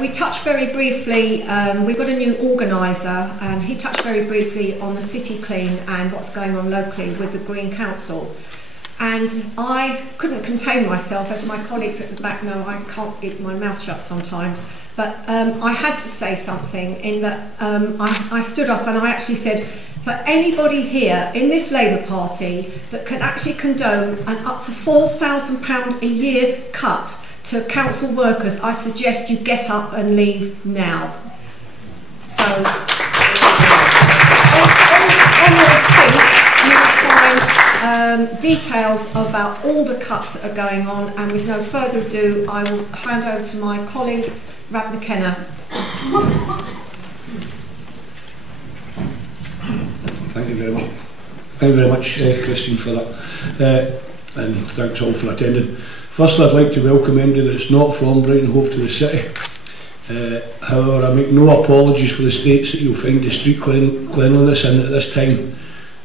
we touched very briefly, we've got a new organiser, and he touched very briefly on the City Clean and what's going on locally with the Green Council. And I couldn't contain myself, as my colleagues at the back know, I can't keep my mouth shut sometimes. But I had to say something in that I stood up and I actually said, for anybody here in this Labour Party that can actually condone an up to £4,000 a year cut to council workers, I suggest you get up and leave now. So, on your sheet, you will find details about all the cuts that are going on, and with no further ado, I will hand over to my colleague, Rab McKenna. Thank you very much. Thank you very much, Christine, for that, and thanks all for attending. First, I'd like to welcome anybody that's not from Brighton Hove to the city. However, I make no apologies for the states that you'll find the street cleanliness in at this time.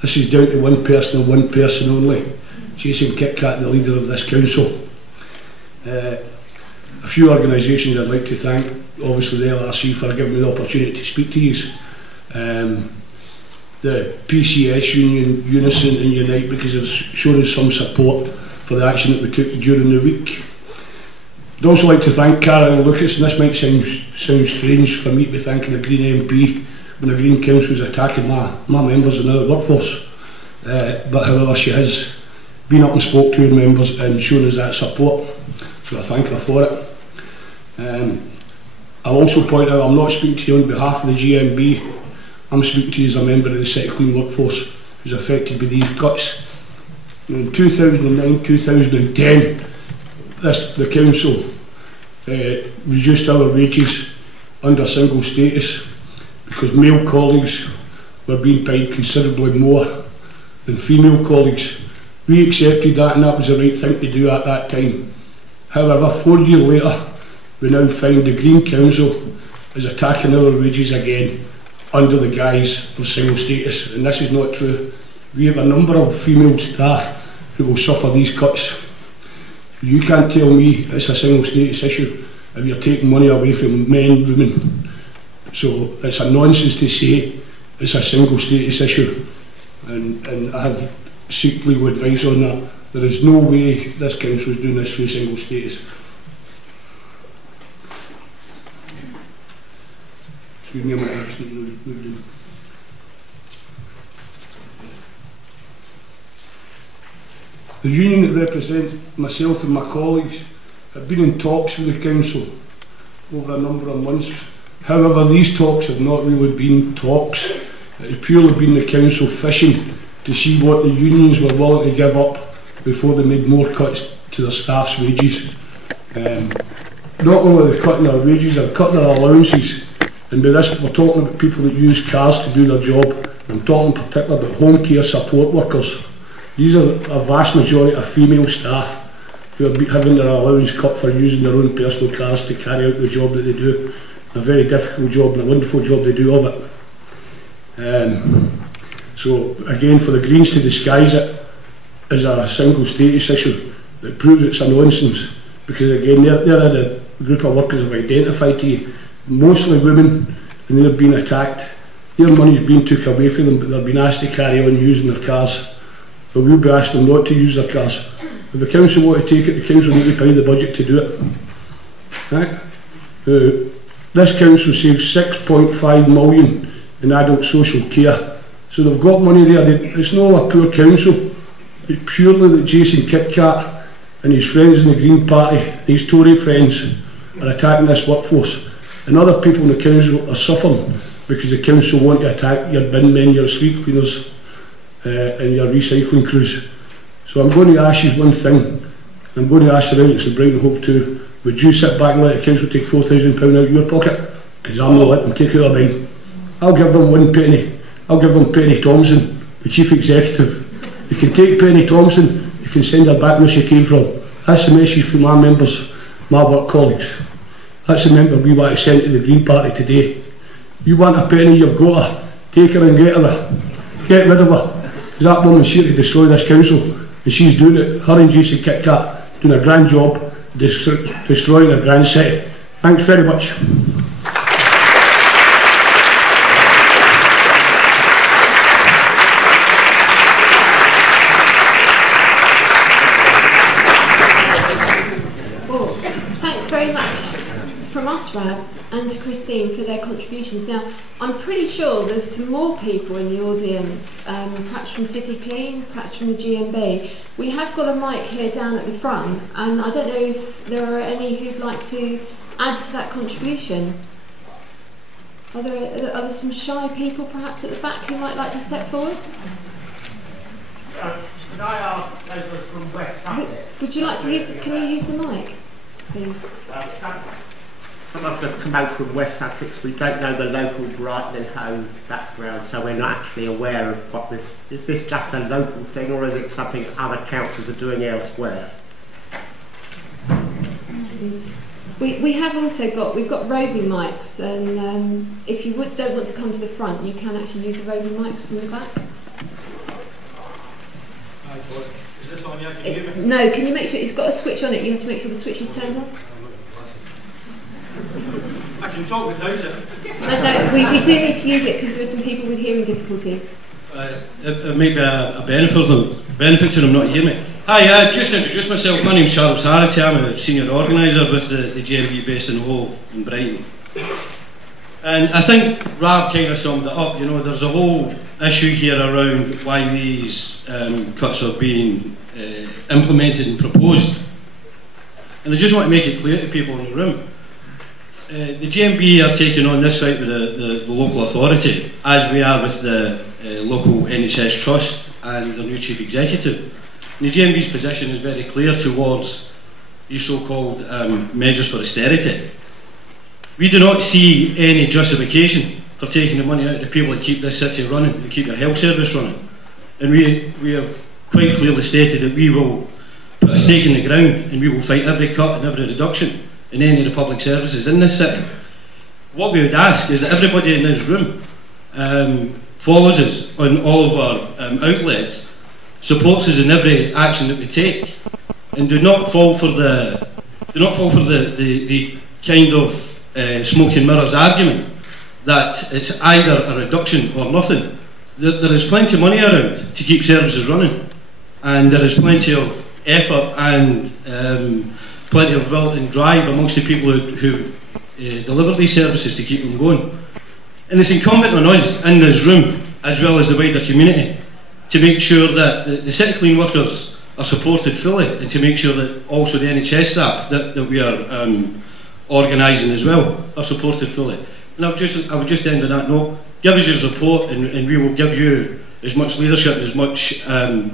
This is down to one person and one person only, Jason Kitcat, the leader of this council. A few organisations I'd like to thank, obviously the LRC for giving me the opportunity to speak to you. The PCS Union, Unison and Unite, because they've shown us some support for the action that we took during the week. I'd also like to thank Karen Lucas, and this might sound strange for me to be thanking a Green MP when a Green Council is attacking my members and our workforce. But however, she has been up and spoke to her members and shown us that support, so I thank her for it. I'll also point out I'm not speaking to you on behalf of the GMB, I'm speaking to you as a member of the City Clean workforce who's affected by these cuts. In 2009-2010, the council reduced our wages under single status because male colleagues were being paid considerably more than female colleagues. We accepted that, and that was the right thing to do at that time. However, 4 years later, we now find the Green Council is attacking our wages again under the guise of single status, and this is not true. We have a number of female staff who will suffer these cuts. You can't tell me it's a single status issue if you're taking money away from men and women. So it's a nonsense to say it's a single status issue, and I have seek legal advice on that. There is no way this council is doing this through single status. Excuse me, I'm actually moved in. The union that represents myself and my colleagues have been in talks with the council over a number of months. However, these talks have not really been talks. It has purely been the council fishing to see what the unions were willing to give up before they made more cuts to their staff's wages. Not only are they cutting their wages, they're cutting their allowances. And by this, we're talking about people that use cars to do their job. I'm talking particularly about home care support workers. These are a vast majority of female staff who are having their allowance cut for using their own personal cars to carry out the job that they do. A very difficult job and a wonderful job they do of it. So again, for the Greens to disguise it as a single status issue, it proves it's a nonsense, because again, they're the group of workers have identified to you, mostly women, and they're being attacked. Their money's being took away from them, but they're being asked to carry on using their cars. But we'll be asking them not to use their cars. If the council want to take it, the council need to find the budget to do it. Right? This council saves £6.5 million in adult social care. So they've got money there. It's not a poor council. It's purely that Jason Kitcat and his friends in the Green Party, his Tory friends, are attacking this workforce. And other people in the council are suffering because the council want to attack your bin men, your street cleaners, and your recycling crews. So I'm going to ask you one thing. I'm going to ask the residents of Brighton Hove too. Would you sit back and let the council take £4,000 out of your pocket? Because I'm not letting them take it out of mine. I'll give them one penny. I'll give them Penny Thompson, the chief executive. You can take Penny Thompson, you can send her back where she came from. That's the message from my members, my work colleagues. That's the member we want to send to the Green Party today. You want a penny, you've got her. Take her and get her. Get rid of her. Because that woman's here to destroy this council. And she's doing it. Her and Jason Kitcat doing a grand job destroying a grand city. Thanks very much. Well, thanks very much from us, Rab, and to Christine for their contributions. Now, I'm pretty sure there's some more people in the audience, perhaps from City Clean, perhaps from the GMB. We have got a mic here down at the front, and I don't know if there are any who'd like to add to that contribution. Are there some shy people perhaps at the back who might like to step forward? Could I ask those of us from West Sussex? Would you like to use, can you use the mic, please? Some of us have come out from West Sussex. We don't know the local Brighton and Hove background, so we're not actually aware of what this... Is this just a local thing, or is it something other councils are doing elsewhere? We have also got, we've got roving mics, and if you don't want to come to the front, you can actually use the roving mics from the back. Is this on? Yeah, can you hear me? No, can you make sure, it's got a switch on it, you have to make sure the switch is turned on. I can talk without it. No, we do need to use it because there are some people with hearing difficulties. It may be a benefit to them not to hear me. Hi, just to introduce myself, my name's Charles Harity. I'm a senior organiser with the GMB based in Hove in Brighton. And I think Rab kind of summed it up. You know, there's a whole issue here around why these cuts are being implemented and proposed. And I just want to make it clear to people in the room. The GMB are taking on this fight with the local authority, as we are with the local NHS Trust and the new Chief Executive. And the GMB's position is very clear towards these so-called measures for austerity. We do not see any justification for taking the money out of the people that keep this city running, and keep your health service running. And we have quite clearly stated that we will put a stake in the ground and we will fight every cut and every reduction in any of the public services in this city. What we would ask is that everybody in this room follows us on all of our outlets, supports us in every action that we take, and do not fall for the kind of smoke and mirrors argument that it's either a reduction or nothing. There is plenty of money around to keep services running, and there is plenty of effort and plenty of will and drive amongst the people who deliver these services to keep them going. And it's incumbent on us in this room, as well as the wider community, to make sure that the City Clean workers are supported fully, and to make sure that also the NHS staff that we are organising as well are supported fully. And I would just end on that note. Give us your support, and we will give you as much leadership, as much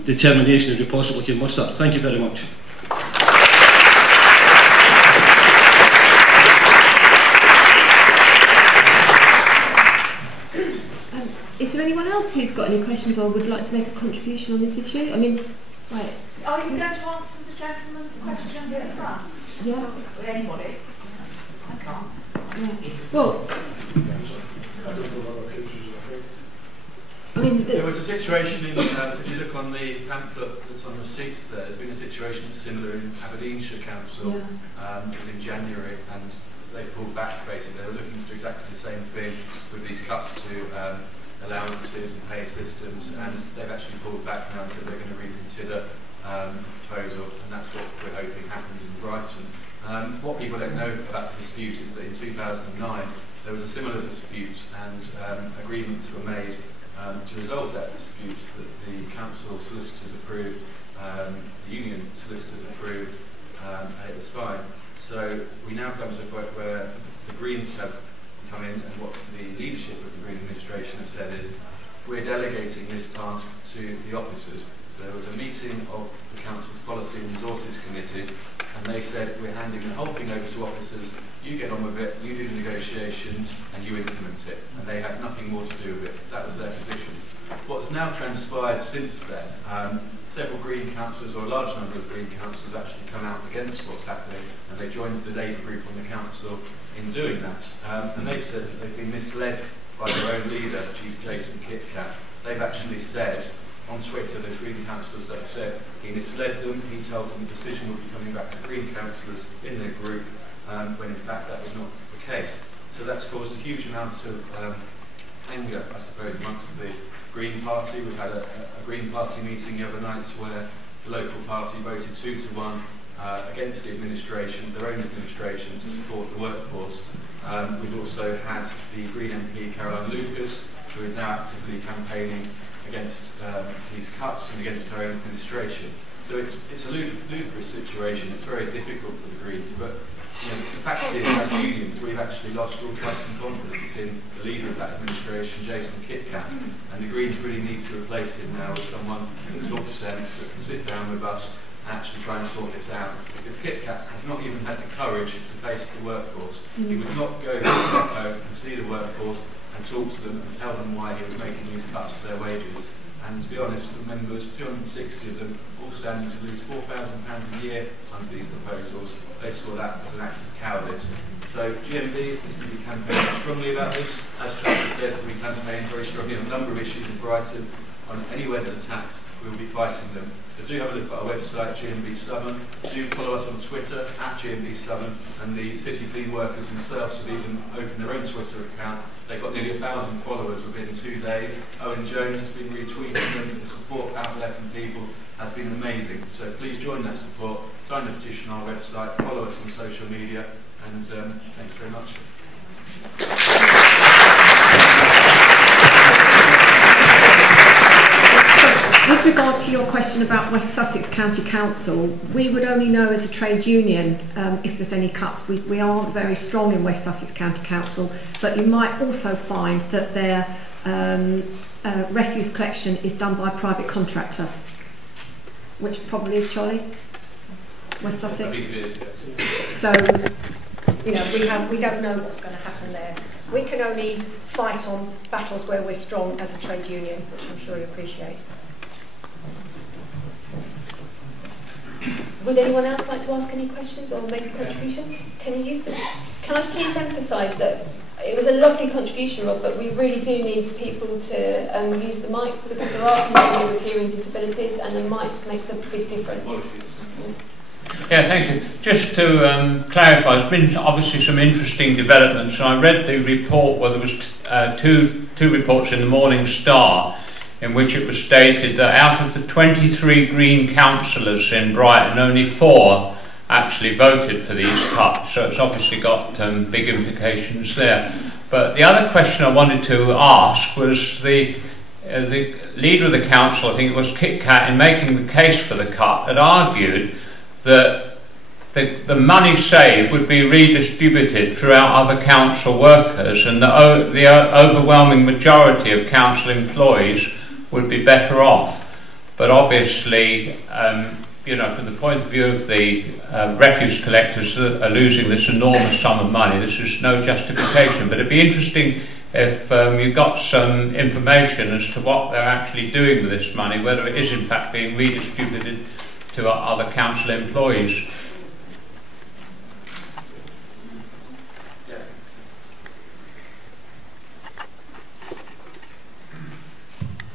determination as we possibly can muster. Thank you very much. Is there anyone else who's got any questions or would like to make a contribution on this issue? I mean, right. Are you going to answer the gentleman's question at the front? Yeah. With anybody? I can't. Yeah. Well, I mean, there was a situation in, if you look on the pamphlet that's on the seats there's been a situation similar in Aberdeenshire Council. Yeah. It was in January, and they pulled back basically. They were looking to do exactly the same thing with these cuts to allowances and pay systems, and they've actually pulled back now and said they're going to reconsider the proposal, and that's what we're hoping happens in Brighton. What people don't know about the dispute is that in 2009 there was a similar dispute, and agreements were made to resolve that dispute, that the council solicitors approved, the union solicitors approved, and it was fine. So we now come to a point where the Greens have come in, and what the leadership of the Green administration have said is we're delegating this task to the officers. So there was a meeting of the council's policy and resources committee, and they said we're handing the whole thing over to officers. You get on with it, you do the negotiations, and you implement it. And they had nothing more to do with it. That was their position. What's now transpired since then, several Green councillors, or a large number of Green councillors, actually come out against what's happening, and they joined the Labour group on the council in doing that. And they've said that they've been misled by their own leader, Jason Kitcat. They've actually said on Twitter, there's Green councillors that have said he misled them, he told them the decision would be coming back to Green councillors in their group, when in fact that was not the case. So that's caused a huge amount of anger, I suppose, amongst the Green Party. We've had a Green Party meeting the other night where the local party voted 2-1 against the administration, their own administration, to support the workforce. We've also had the Green MP Caroline Lucas, who is now actively campaigning against these cuts and against her own administration. So it's a ludicrous situation. It's very difficult for the Greens, but the fact is, as unions, we've actually lost all trust and confidence in the leader of that administration, Jason Kitcat, and the Greens really need to replace him now with someone who talks sense, that can sit down with us and actually try and sort this out. Because Kitcat has not even had the courage to face the workforce. He would not go to the depot and see the workforce and talk to them and tell them why he was making these cuts to their wages. And to be honest, the members, 260 of them, all standing to lose £4,000 a year under these proposals, they saw that as an act of cowardice. So GMB is going to be campaigning strongly about this. As Charlie said, we campaign very strongly on a number of issues in Brighton. On any weather attacks, we will be fighting them. So do have a look at our website, GMB Southern. Do follow us on Twitter, @GMB Southern. And the City Clean workers themselves have even opened their own Twitter account. They've got nearly 1,000 followers within 2 days. Owen Jones has been retweeting them. The support out there from people has been amazing. So please join that support. Sign the petition on our website. Follow us on social media. And thanks very much. With regard to your question about West Sussex County Council, we would only know as a trade union if there's any cuts. We aren't very strong in West Sussex County Council, but you might also find that their refuse collection is done by a private contractor, which probably is Charlie, West Sussex. So, we don't know what's going to happen there. We can only fight on battles where we're strong as a trade union, which I'm sure you appreciate. Would anyone else like to ask any questions or make a contribution? Can you use them? Can I please emphasise that it was a lovely contribution, Rob, but we really do need people to use the mics, because there are people with hearing disabilities and the mics makes a big difference. Yeah, thank you. Just to clarify, there's been obviously some interesting developments. I read the report where there was two reports in the Morning Star, in which it was stated that out of the 23 Green councillors in Brighton, only 4 actually voted for these cuts, so it's obviously got big implications there. But the other question I wanted to ask was the leader of the council, I think it was Kitcat, in making the case for the cut, had argued that the money saved would be redistributed throughout other council workers, and the overwhelming majority of council employees would be better off. But obviously, from the point of view of the refuse collectors that are losing this enormous sum of money, this is no justification. But it'd be interesting if you've got some information as to what they're actually doing with this money, whether it is in fact being redistributed to other council employees.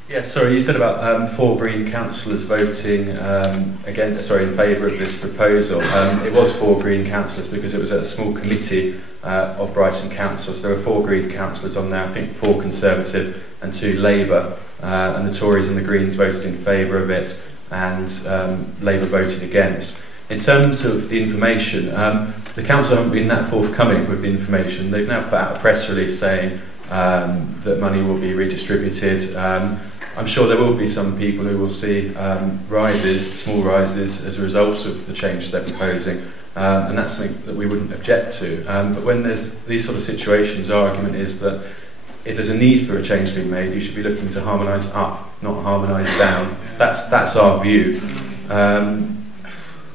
Yeah, sorry, you said about 4 Green councillors voting in favour of this proposal. It was 4 Green councillors because it was at a small committee of Brighton Council. So there were 4 Green councillors on there, I think 4 Conservative and 2 Labour, and the Tories and the Greens voted in favour of it, and Labour voted against. In terms of the information, the council haven't been that forthcoming with the information. They've now put out a press release saying that money will be redistributed. I'm sure there will be some people who will see small rises as a result of the changes they're proposing, and that's something that we wouldn't object to. But when there's these sort of situations, our argument is that if there's a need for a change to be made, you should be looking to harmonise up, not harmonise down. That's our view.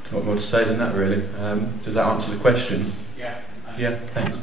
What more to say than that, really? Does that answer the question? Yeah. Yeah, thanks.